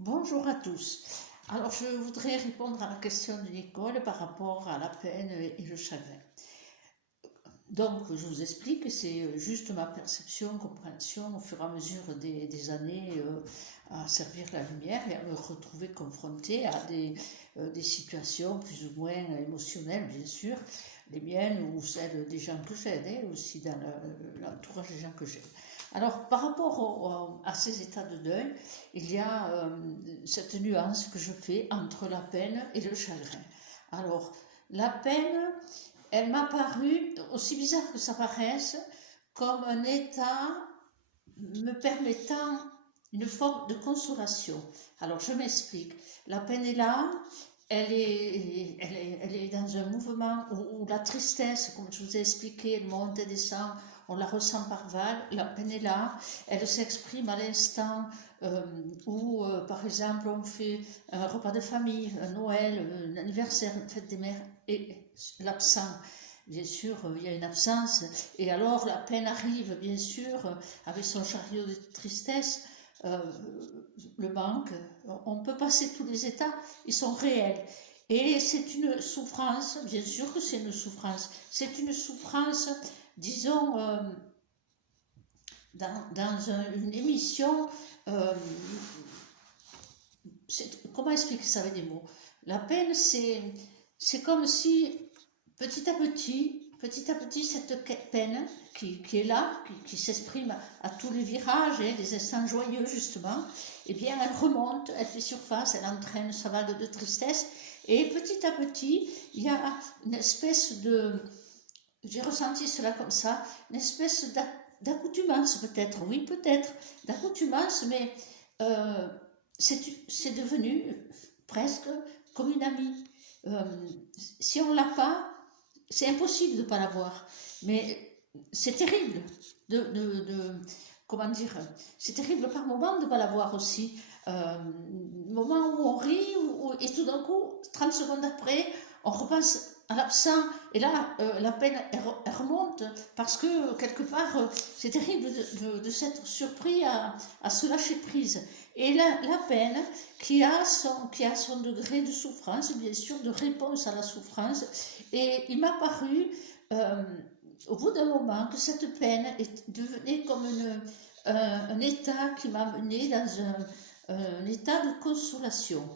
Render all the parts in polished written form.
Bonjour à tous. Alors, je voudrais répondre à la question de Nicole par rapport à la peine et le chagrin. Donc, je vous explique, c'est juste ma perception, compréhension au fur et à mesure des années à servir la lumière et à me retrouver confrontée à des situations plus ou moins émotionnelles, bien sûr, les miennes ou celles des gens que j'aide, et aussi dans l'entourage des gens que j'aide. Alors, par rapport à ces états de deuil, il y a cette nuance que je fais entre la peine et le chagrin. Alors, la peine, elle m'a paru, aussi bizarre que ça paraisse, comme un état me permettant une forme de consolation. Alors, je m'explique. La peine est là, elle est dans un mouvement où la tristesse, comme je vous ai expliqué, elle monte et descend, on la ressent par vagues, la peine est là, elle s'exprime à l'instant où, par exemple, on fait un repas de famille, un Noël, un anniversaire, une fête des mères, et l'absent. Bien sûr, il y a une absence, et alors la peine arrive, bien sûr, avec son chariot de tristesse, euh, le manque. On peut passer tous les états, ils sont réels. Et c'est une souffrance, bien sûr que c'est une souffrance, c'est une souffrance, disons, une émission, euh, comment expliquer ça avec des mots? La peine, c'est comme si petit à petit, cette peine qui est là, qui s'exprime à tous les virages, des instants joyeux justement, eh bien elle remonte, elle fait surface, elle entraîne sa vague de tristesse, et petit à petit, il y a une espèce de, j'ai ressenti cela comme ça, une espèce d'accoutumance peut-être, oui peut-être, d'accoutumance, mais euh, c'est devenu presque comme une amie. Euh, si on ne l'a pas, c'est impossible de ne pas l'avoir. Mais c'est terrible comment dire, c'est terrible par moments de ne pas l'avoir aussi. Moment où on rit, et tout d'un coup, 30 secondes après, on repasse à l'absent, et là, la peine, elle remonte, parce que, quelque part, c'est terrible de s'être surpris à se lâcher prise. Et la peine, qui a son degré de souffrance, bien sûr, de réponse à la souffrance, et il m'a paru, euh, au bout d'un moment, que cette peine devenait comme un état qui m'a mené dans un état de consolation,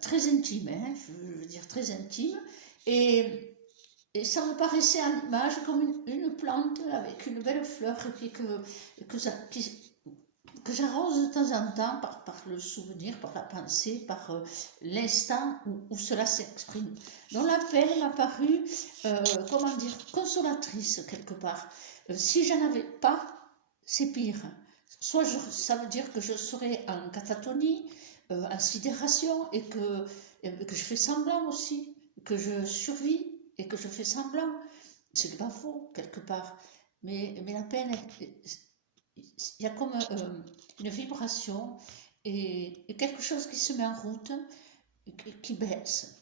très intime, hein, je veux dire très intime, et ça me paraissait en image comme une plante avec une belle fleur que j'arrose de temps en temps par le souvenir, par la pensée, par l'instant où cela s'exprime. Donc la peine m'a paru, comment dire, consolatrice quelque part. Si j'en avais pas, c'est pire. Soit ça veut dire que je serais en catatonie, en sidération, et que je fais semblant aussi, que je survis et que je fais semblant. C'est pas faux, quelque part. Mais la peine, il y a comme une vibration et quelque chose qui se met en route, qui baisse.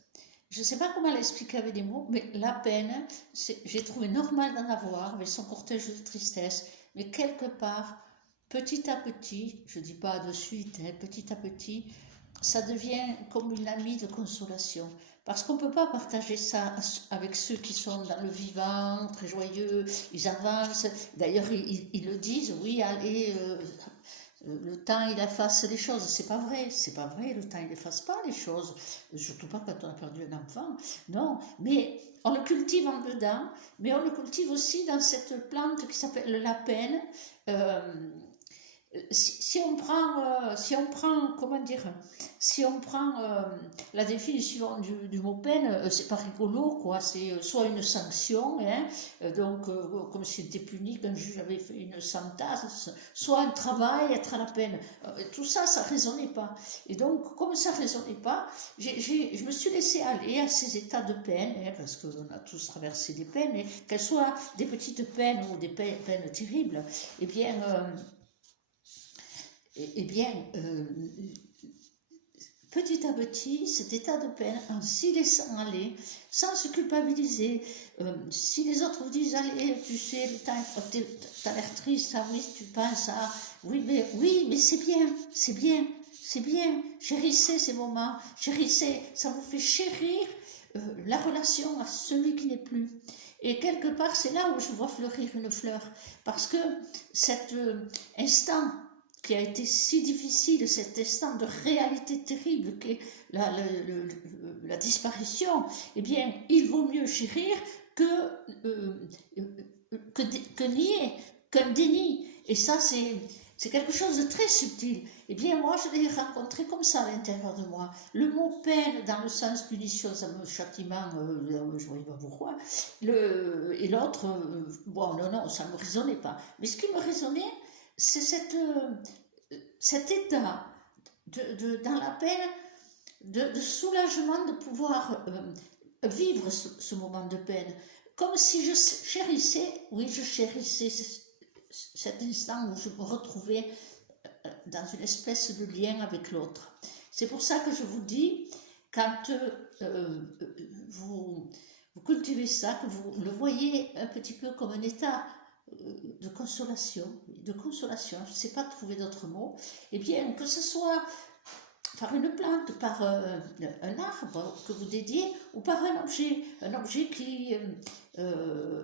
Je ne sais pas comment l'expliquer avec des mots, mais la peine, j'ai trouvé normal d'en avoir, avec son cortège de tristesse, mais quelque part, petit à petit, je ne dis pas de suite, hein, petit à petit, ça devient comme une amie de consolation. Parce qu'on ne peut pas partager ça avec ceux qui sont dans le vivant, très joyeux, ils avancent. D'ailleurs, ils le disent, oui, allez, le temps il efface les choses. C'est pas vrai, le temps il efface pas les choses. Surtout pas quand on a perdu un enfant. Non, mais on le cultive en dedans, mais on le cultive aussi dans cette plante qui s'appelle la peine. Euh, si on prend, comment dire, si on prend la définition du mot peine, c'est pas rigolo, quoi. C'est soit une sanction, hein, donc comme si c'était puni qu'un juge avait fait une sentence, soit un travail, être à la peine. Tout ça, ça résonnait pas. Et donc, comme ça résonnait pas, je me suis laissée aller à ces états de peine, hein, parce qu'on a tous traversé des peines, et qu'elles soient des petites peines ou des peines terribles, eh bien. Eh bien, petit à petit, cet état de peine, en s'y laissant aller, sans se culpabiliser, si les autres vous disent, allez, tu sais, t'as l'air triste, ah oui, tu penses, ah, oui, mais c'est bien, c'est bien, chérissez ces moments, chérissez, ça vous fait chérir la relation à celui qui n'est plus. Et quelque part, c'est là où je vois fleurir une fleur, parce que cet instant qui a été si difficile, cet instant de réalité terrible qu'est la disparition, eh bien, il vaut mieux chérir que nier, qu'un déni. Et ça, c'est quelque chose de très subtil. Eh bien, moi, je l'ai rencontré comme ça à l'intérieur de moi. Le mot peine, dans le sens punition, ça me châtiment, je ne voyais pas pourquoi. Et l'autre, bon, non, ça ne me résonnait pas. Mais ce qui me résonnait, c'est cet état dans la peine, de soulagement de pouvoir vivre ce moment de peine. Comme si je chérissais, oui, je chérissais cet instant où je me retrouvais dans une espèce de lien avec l'autre. C'est pour ça que je vous dis, quand vous cultivez ça, que vous le voyez un petit peu comme un état de consolation, je ne sais pas trouver d'autres mots, et bien que ce soit par une plante, par un arbre que vous dédiez, ou par un objet qui,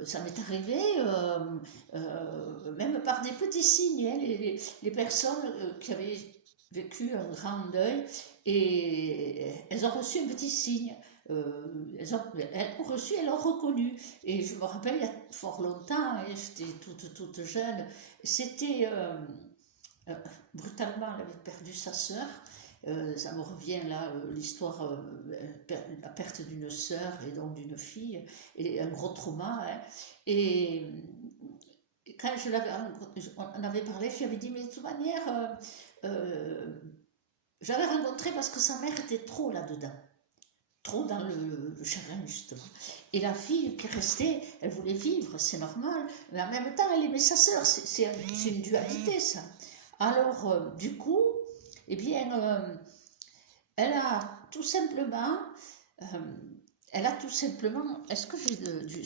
ça m'est arrivé, même par des petits signes, hein, les personnes qui avaient vécu un grand deuil, et elles ont reçu un petit signe, elles ont reçu, elles l'ont reconnu, et je me rappelle, il y a fort longtemps, hein, j'étais toute jeune, c'était, brutalement, elle avait perdu sa sœur. Ça me revient là, l'histoire, la perte d'une sœur et donc d'une fille, et un gros trauma. Hein. Et quand on avait parlé, je lui avais dit, mais de toute manière, j'avais rencontré parce que sa mère était trop là-dedans. Trop dans le chagrin, justement. Et la fille qui restait, elle voulait vivre, c'est normal, mais en même temps, elle aimait sa sœur. C'est une dualité, ça. Alors, du coup, eh bien, elle a tout simplement, est-ce que j'ai du